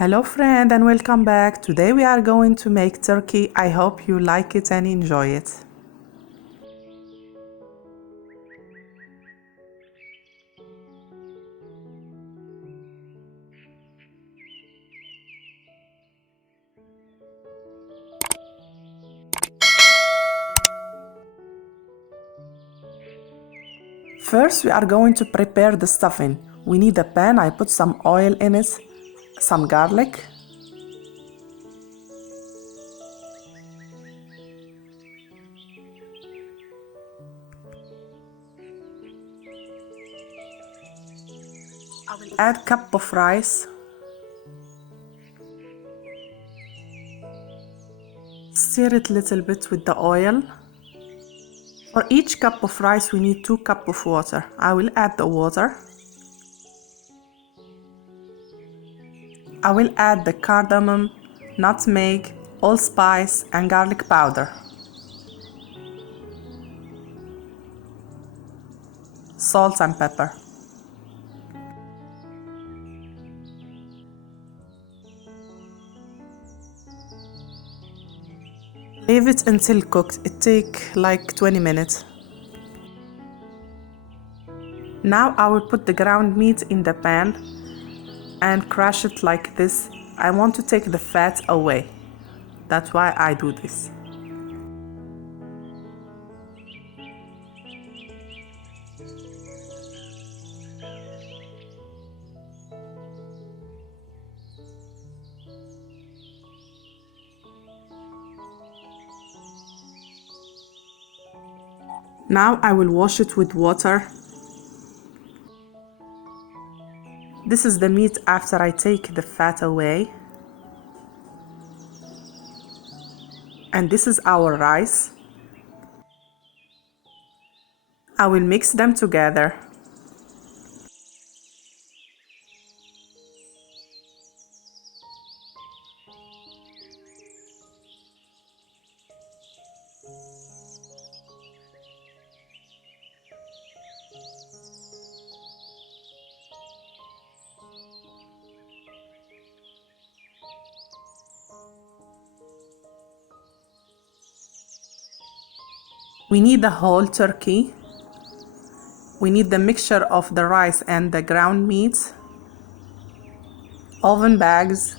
Hello friend and welcome back. Today we are going to make turkey. I hope you like it and enjoy it. First we are going to prepare the stuffing. We need a pan. I put some oil in it, some garlic, I will add cup of rice, stir it a little bit with the oil. For each cup of rice we need 2 cups of water. I will add the water. I will add the cardamom, nutmeg, allspice and garlic powder. Salt and pepper. Leave it until cooked. It takes like 20 minutes. Now I will put the ground meat in the pan and crush it like this. I want to take the fat away. That's why I do this. Now I will wash it with water. This is the meat after I take the fat away. And this is our rice. I will mix them together. We need the whole turkey. We need the mixture of the rice and the ground meat. Oven bags.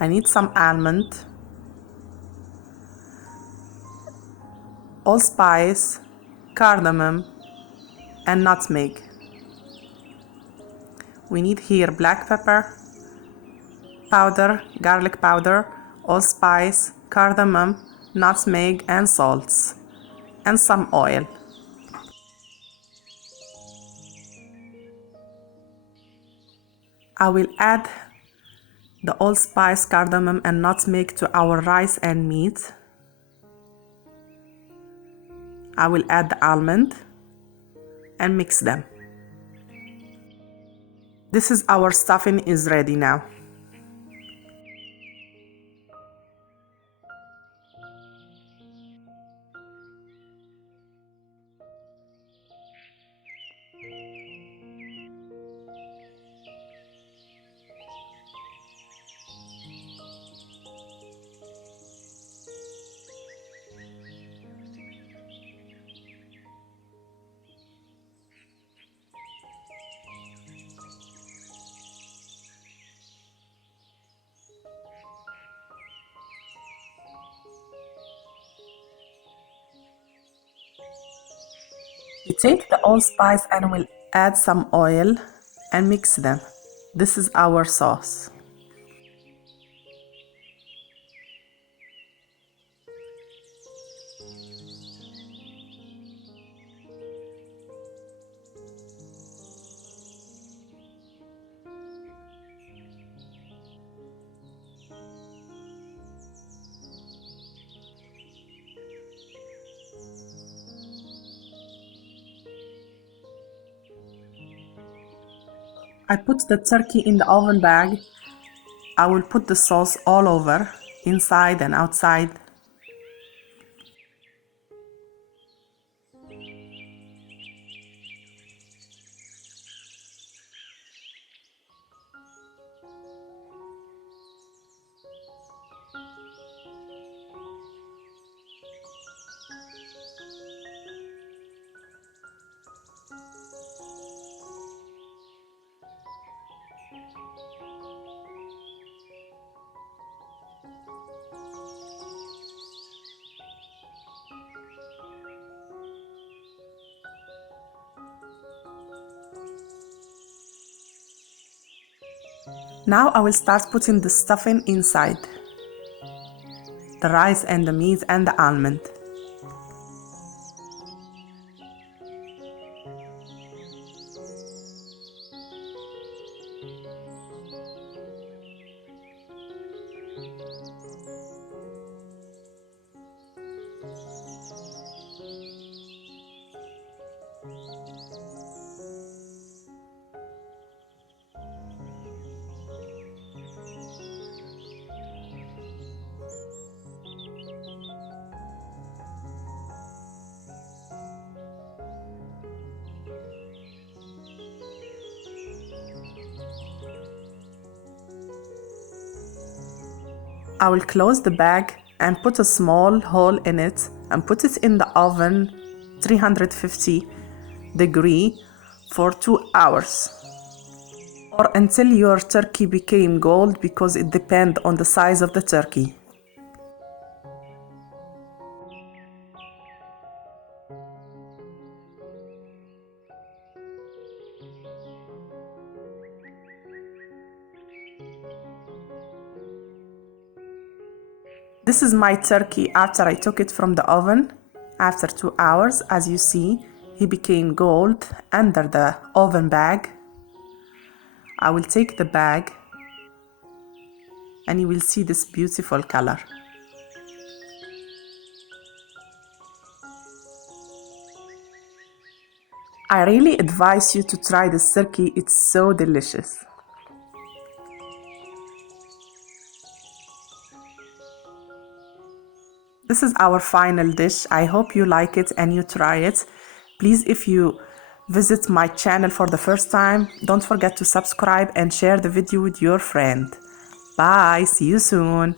I need some almond. Allspice, cardamom and nutmeg. We need here black pepper powder, garlic powder, allspice, cardamom, nutmeg and salts, and some oil. I will add the allspice, cardamom and nutmeg to our rice and meat. I will add the almond and mix them. This is our stuffing is ready now. We take the allspice and we'll add some oil and mix them. This is our sauce. I put the turkey in the oven bag. I will put the sauce all over, inside and outside. Now I will start putting the stuffing inside. The rice and the meat and the almond. I will close the bag and put a small hole in it and put it in the oven 350 degree for 2 hours or until your turkey became gold, because it depends on the size of the turkey. This is my turkey after I took it from the oven. After 2 hours, as you see, he became gold under the oven bag. I will take the bag and you will see this beautiful color. I really advise you to try this turkey, it's so delicious. This is our final dish. I hope you like it and you try it. Please, if you visit my channel for the first time, don't forget to subscribe and share the video with your friend. Bye, see you soon.